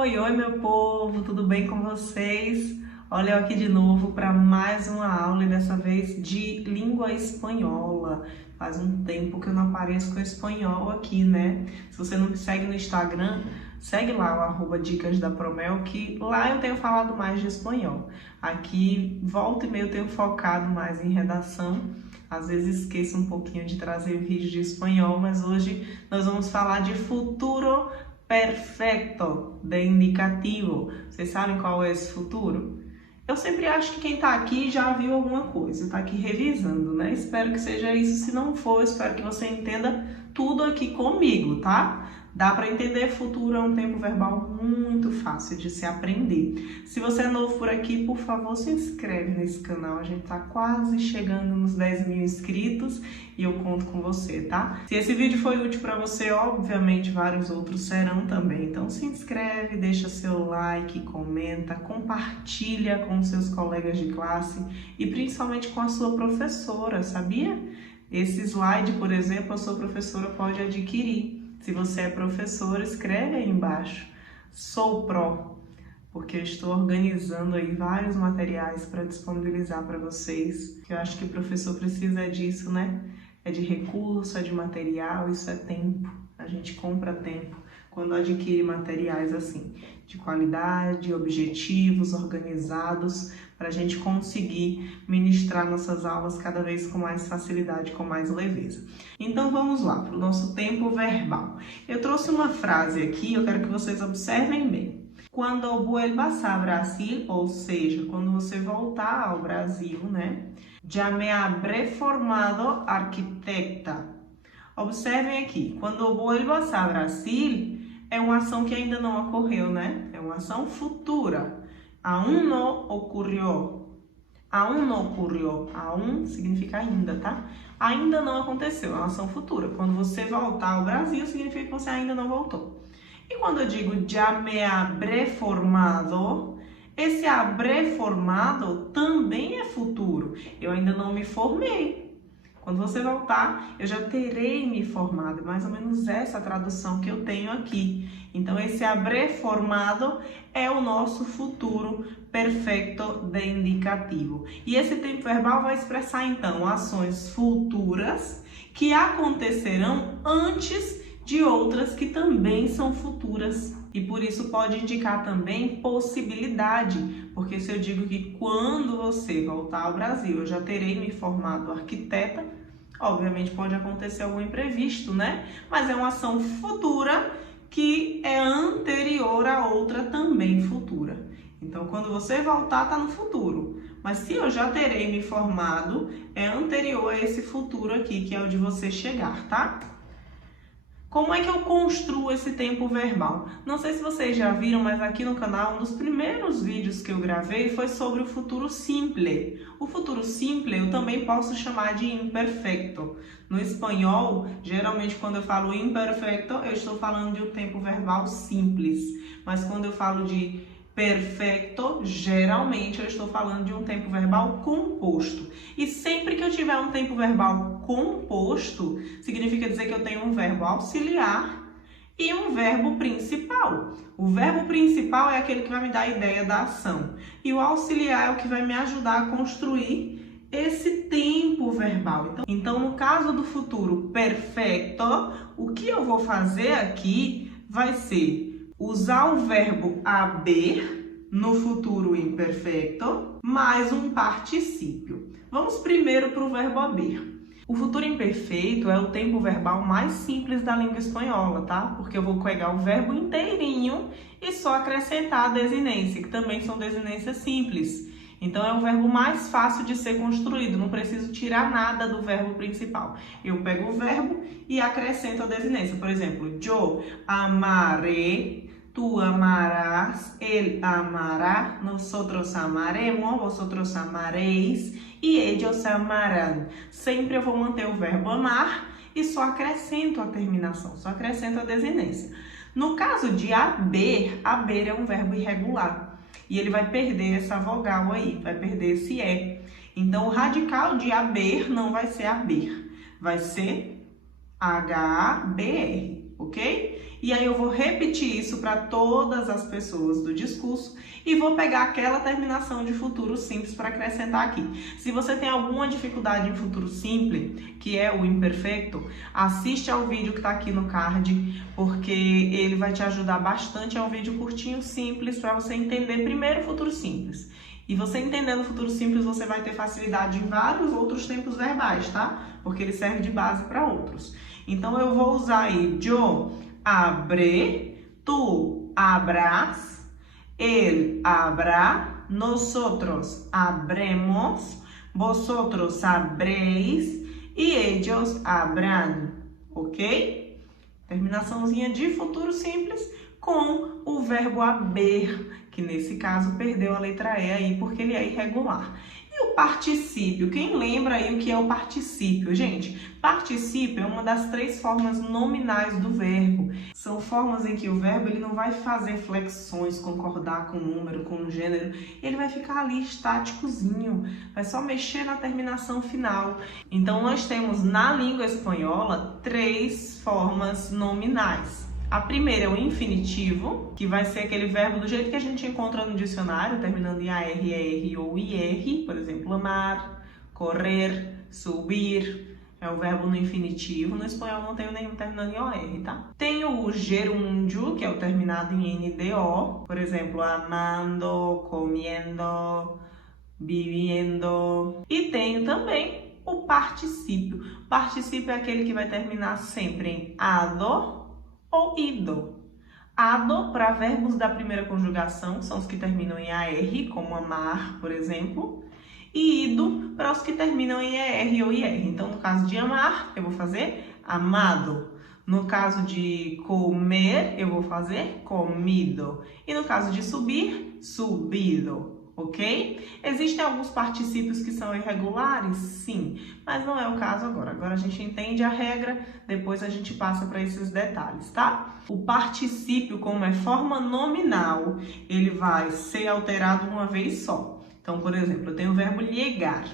Oi, oi, meu povo, tudo bem com vocês? Olha eu aqui de novo para mais uma aula e dessa vez de língua espanhola. Faz um tempo que eu não apareço com espanhol aqui, né? Se você não me segue no Instagram, segue lá o @dicas da Promel, que lá eu tenho falado mais de espanhol. Aqui, volta e meia, eu tenho focado mais em redação. Às vezes esqueço um pouquinho de trazer vídeo de espanhol, mas hoje nós vamos falar de futuro perfeito, de indicativo. Vocês sabem qual é esse futuro? Eu sempre acho que quem tá aqui já viu alguma coisa, tá aqui revisando, né? Espero que seja isso. Se não for, espero que você entenda tudo aqui comigo, tá? Dá para entender, futuro é um tempo verbal muito fácil de se aprender. Se você é novo por aqui, por favor, se inscreve nesse canal. A gente tá quase chegando nos 10 mil inscritos e eu conto com você, tá? Se esse vídeo foi útil para você, obviamente vários outros serão também. Então se inscreve, deixa seu like, comenta, compartilha com seus colegas de classe e principalmente com a sua professora, sabia? Esse slide, por exemplo, a sua professora pode adquirir. Se você é professor, escreve aí embaixo, sou pró, porque eu estou organizando aí vários materiais para disponibilizar para vocês, que eu acho que o professor precisa disso, né? É de recurso, é de material, isso é tempo, a gente compra tempo quando adquire materiais assim, de qualidade, objetivos, organizados, para a gente conseguir ministrar nossas aulas cada vez com mais facilidade, com mais leveza. Então vamos lá para o nosso tempo verbal. Eu trouxe uma frase aqui, eu quero que vocês observem bem. Quando vuelvas a Brasil, ou seja, quando você voltar ao Brasil, né? Já me habré formado arquitecta. Observem aqui, quando vuelvas a Brasil, é uma ação que ainda não ocorreu, né? É uma ação futura. Aún no ocurrió. Aún no ocurrió. Aún significa ainda, tá? Ainda não aconteceu, é uma ação futura. Quando você voltar ao Brasil, significa que você ainda não voltou. E quando eu digo já me habré formado, esse habré formado também é futuro. Eu ainda não me formei. Quando você voltar, eu já terei me formado. É mais ou menos essa tradução que eu tenho aqui. Então, esse habré formado é o nosso futuro perfeito de indicativo. E esse tempo verbal vai expressar, então, ações futuras que acontecerão antes de outras que também são futuras. E por isso pode indicar também possibilidade, porque se eu digo que quando você voltar ao Brasil eu já terei me formado arquiteta, obviamente pode acontecer algum imprevisto, né? Mas é uma ação futura que é anterior a outra também futura. Então, quando você voltar, está no futuro. Mas se eu já terei me formado, é anterior a esse futuro aqui, que é o de você chegar, tá? Como é que eu construo esse tempo verbal? Não sei se vocês já viram, mas aqui no canal, um dos primeiros vídeos que eu gravei foi sobre o futuro simple. O futuro simple eu também posso chamar de imperfecto. No espanhol, geralmente quando eu falo imperfecto, eu estou falando de um tempo verbal simples. Mas quando eu falo de perfeito, geralmente eu estou falando de um tempo verbal composto. E sempre que eu tiver um tempo verbal composto, significa dizer que eu tenho um verbo auxiliar e um verbo principal. O verbo principal é aquele que vai me dar a ideia da ação. E o auxiliar é o que vai me ajudar a construir esse tempo verbal. Então, no caso do futuro perfeito, o que eu vou fazer aqui vai ser usar o verbo haber no futuro imperfeito mais um particípio. Vamos primeiro para o verbo haber. O futuro imperfeito é o tempo verbal mais simples da língua espanhola, tá? Porque eu vou pegar o verbo inteirinho e só acrescentar a desinência, que também são desinências simples. Então, é o verbo mais fácil de ser construído, não preciso tirar nada do verbo principal. Eu pego o verbo e acrescento a desinência. Por exemplo, yo amaré, tú amarás, él amará, nosotros amaremos, vosotros amaréis e ellos amarán. Sempre eu vou manter o verbo amar e só acrescento a terminação, só acrescento a desinência. No caso de haber, haber é um verbo irregular. E ele vai perder essa vogal aí, vai perder esse E. Então, o radical de haber não vai ser haber, vai ser H-A-B-R, ok? E aí eu vou repetir isso para todas as pessoas do discurso e vou pegar aquela terminação de futuro simples para acrescentar aqui. Se você tem alguma dificuldade em futuro simples, que é o imperfeito, assiste ao vídeo que está aqui no card, porque ele vai te ajudar bastante. É um vídeo curtinho, simples, para você entender primeiro o futuro simples. E você entendendo o futuro simples, você vai ter facilidade em vários outros tempos verbais, tá? Porque ele serve de base para outros. Então, eu vou usar aí yo abré, tú habrás, él habrá, nosotros habremos, vosotros habréis e ellos habrán, ok? Terminaçãozinha de futuro simples com o verbo haber, que nesse caso perdeu a letra E aí porque ele é irregular. E o particípio? Quem lembra aí o que é o particípio? Gente, particípio é uma das 3 formas nominais do verbo. São formas em que o verbo ele não vai fazer flexões, concordar com o número, com o gênero. Ele vai ficar ali estáticozinho, vai só mexer na terminação final. Então, nós temos na língua espanhola 3 formas nominais. A primeira é o infinitivo, que vai ser aquele verbo do jeito que a gente encontra no dicionário, terminando em AR, ER ou IR, por exemplo, amar, correr, subir, é o verbo no infinitivo. No espanhol não tenho nenhum terminando em OR, tá? Tem o gerúndio, que é o terminado em NDO, por exemplo, amando, comiendo, viviendo. E tenho também o particípio. O particípio é aquele que vai terminar sempre em ado ou ido. Ado para verbos da primeira conjugação, são os que terminam em AR, como amar, por exemplo. E ido para os que terminam em ER ou IR. Então, no caso de amar, eu vou fazer amado. No caso de comer, eu vou fazer comido. E no caso de subir, subido. Ok? Existem alguns particípios que são irregulares? Sim, mas não é o caso agora. Agora a gente entende a regra, depois a gente passa para esses detalhes, tá? O particípio, como é forma nominal, ele vai ser alterado uma vez só. Então, por exemplo, eu tenho o verbo llegar.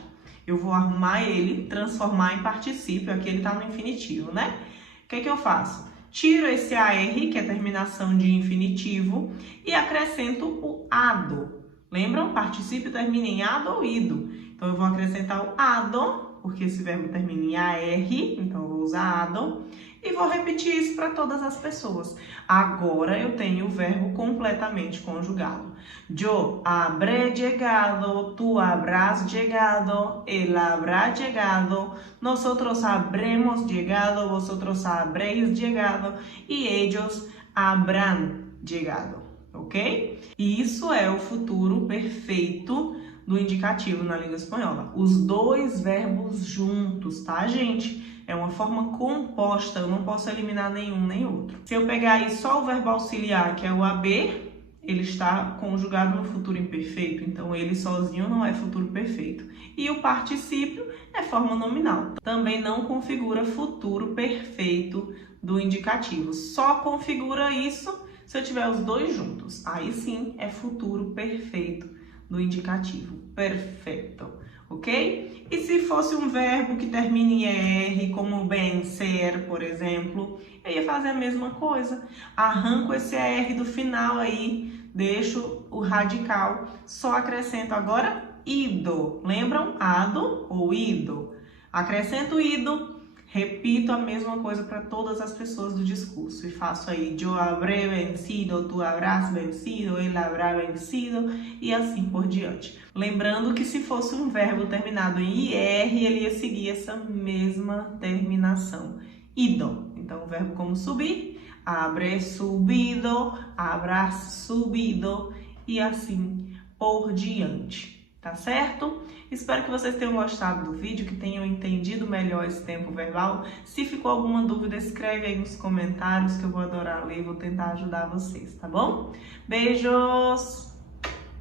Eu vou arrumar ele, transformar em particípio. Aqui ele está no infinitivo, né? O que eu faço? Tiro esse AR, que é a terminação de infinitivo, e acrescento o ado. Lembram? Particípio termina em ado ou ido. Então, eu vou acrescentar o ado, porque esse verbo termina em AR, então eu vou usar ado. E vou repetir isso para todas as pessoas. Agora, eu tenho o verbo completamente conjugado. Yo habré llegado, tú habrás llegado, él habrá llegado, nosotros habremos llegado, vosotros habréis llegado y ellos habrán llegado. Ok? E isso é o futuro perfeito do indicativo na língua espanhola. Os 2 verbos juntos, tá, gente? É uma forma composta, eu não posso eliminar nenhum nem outro. Se eu pegar aí só o verbo auxiliar, que é o haber, ele está conjugado no futuro imperfeito, então ele sozinho não é futuro perfeito. E o particípio é forma nominal. Também não configura futuro perfeito do indicativo. Só configura isso se eu tiver os 2 juntos. Aí sim é futuro perfeito do indicativo. Perfeito. Ok? E se fosse um verbo que termina em ER, como bem ser, por exemplo, eu ia fazer a mesma coisa. Arranco esse ER do final aí, deixo o radical, só acrescento agora ido. Lembram? Ado ou ido. Acrescento ido, repito a mesma coisa para todas as pessoas do discurso e faço aí yo habré vencido, tú habrás vencido, él habrá vencido e assim por diante. Lembrando que se fosse um verbo terminado em IR, ele ia seguir essa mesma terminação, ido. Então, o verbo como subir, habré subido, habrás subido e assim por diante. Tá certo? Espero que vocês tenham gostado do vídeo, que tenham entendido melhor esse tempo verbal. Se ficou alguma dúvida, escreve aí nos comentários que eu vou adorar ler e vou tentar ajudar vocês, tá bom? Beijos!